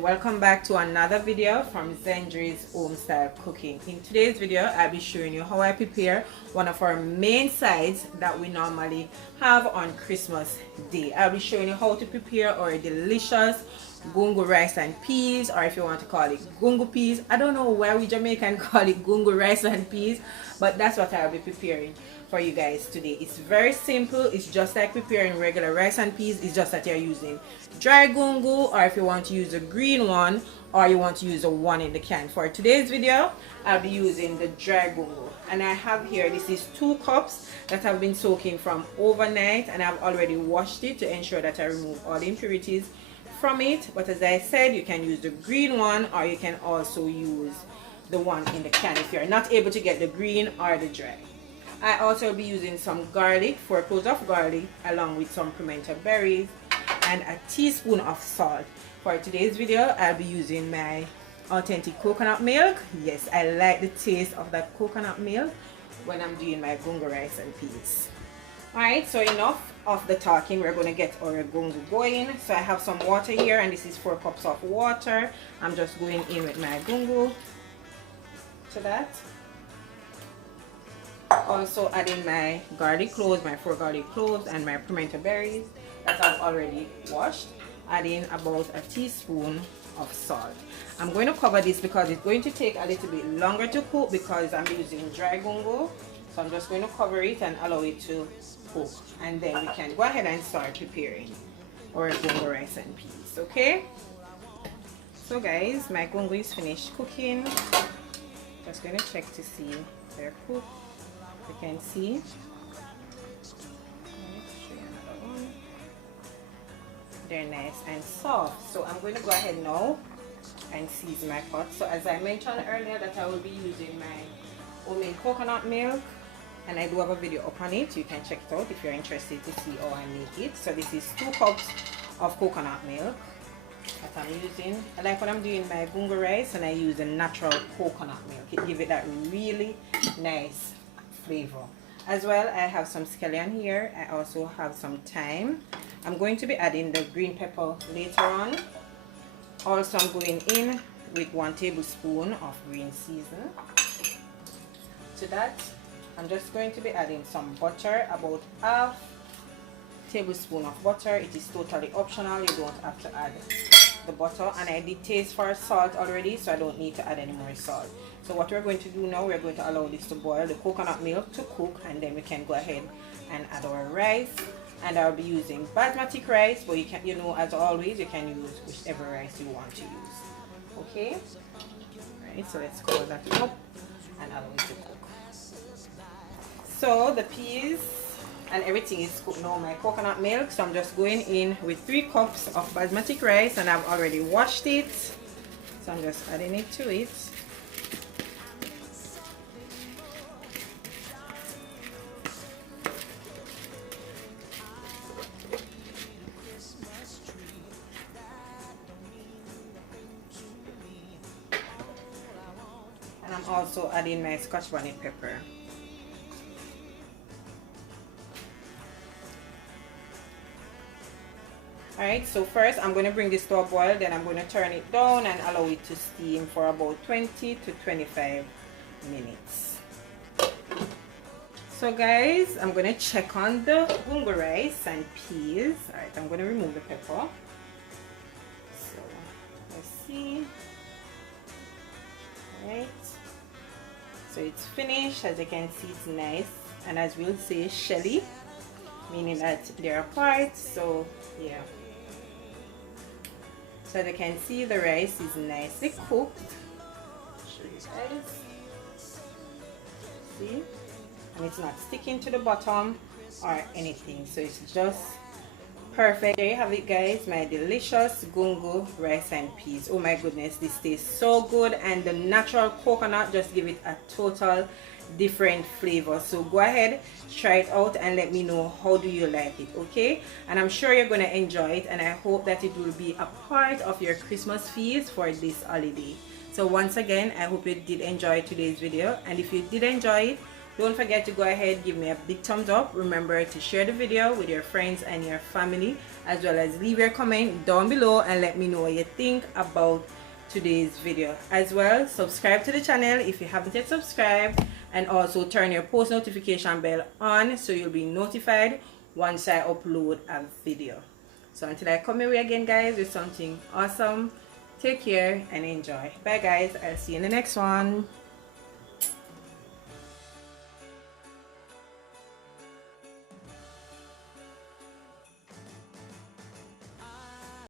and welcome back to another video from Zendri's Home Style Cooking. In today's video I'll be showing you how I prepare one of our main sides that we normally have on Christmas Day. I'll be showing you how to prepare our delicious gungo rice and peas, or if you want to call it gungo peas. I don't know why we Jamaican call it gungo rice and peas, but that's what I'll be preparing for you guys today. It's very simple. It's just like preparing regular rice and peas. It's just that you're using dry gungo, or if you want to use a green one, or you want to use a one in the can. For today's video I'll be using the dry gungo, and I have here, this is 2 cups that have been soaking from overnight, and I've already washed it to ensure that I remove all the impurities from it. But as I said, you can use the green one, or you can also use the one in the can if you're not able to get the green or the dry. I also will be using some garlic, 4 cloves of garlic, along with some pimento berries and a teaspoon of salt. For today's video I'll be using my authentic coconut milk. Yes, I like the taste of that coconut milk when I'm doing my gungo rice and peas. Alright, so enough of the talking, we're going to get our gungo going. So I have some water here, and this is 4 cups of water. I'm just going in with my gungo to that. Also adding my garlic cloves, my 4 garlic cloves, and my pimento berries that I've already washed. Adding about a teaspoon of salt. I'm going to cover this because it's going to take a little bit longer to cook because I'm using dry gungo. So I'm just going to cover it and allow it to cook, and then we can go ahead and start preparing our gungo rice and peas. Okay, so guys, my gungo is finished cooking. Just going to check to see if they're cooked. You can see they're nice and soft. So I'm going to go ahead now and season my pot. So as I mentioned earlier, that I will be using my homemade coconut milk, and I do have a video up on it. You can check it out if you're interested to see how I make it. So this is 2 cups of coconut milk that I'm using. I like when I'm doing my gungo rice and I use the natural coconut milk. It gives it that really nice flavor. As well, I have some scallion here. I also have some thyme. I'm going to be adding the green pepper later on. Also, I'm going in with 1 tablespoon of green season. To that, I'm just going to be adding some butter, about ½ tablespoon of butter. It is totally optional. You don't have to add the butter, and I did taste for salt already, so I don't need to add any more salt. So what we're going to do now, we're going to allow this to boil, the coconut milk to cook, and then we can go ahead and add our rice. And I'll be using basmati rice, but you can, you know, as always, you can use whichever rice you want to use. Okay, right, so let's cover that up and allow it to cook. So the peas and everything is cooked now, my coconut milk. So I'm just going in with 3 cups of basmati rice, and I've already washed it, so I'm just adding it to it. And I'm also adding my scotch bonnet pepper. Alright, so first I'm going to bring this to a boil, then I'm going to turn it down and allow it to steam for about 20 to 25 minutes. So guys, I'm going to check on the gungo rice and peas. Alright, I'm going to remove the pepper. So let's see. Alright, so it's finished. As you can see, it's nice, and as we'll say, shelly, meaning that they're apart. So yeah, so as you can see, the rice is nicely cooked. Show you guys. See, and it's not sticking to the bottom or anything, so it's just perfect. There you have it guys, my delicious gungo rice and peas. Oh my goodness, this tastes so good, and the natural coconut just give it a total different flavor. So go ahead, try it out and let me know how do you like it. Okay, and I'm sure you're gonna enjoy it, and I hope that it will be a part of your Christmas feast for this holiday. So once again, I hope you did enjoy today's video, and if you did enjoy it, Don't forget to go ahead, give me a big thumbs up. Remember to share the video with your friends and your family, as well as leave your comment down below and let me know what you think about today's video. As well, subscribe to the channel if you haven't yet subscribed, and also turn your post notification bell on so you'll be notified once I upload a video. So until I come your way again, guys, with something awesome, take care and enjoy. Bye guys, I'll see you in the next one.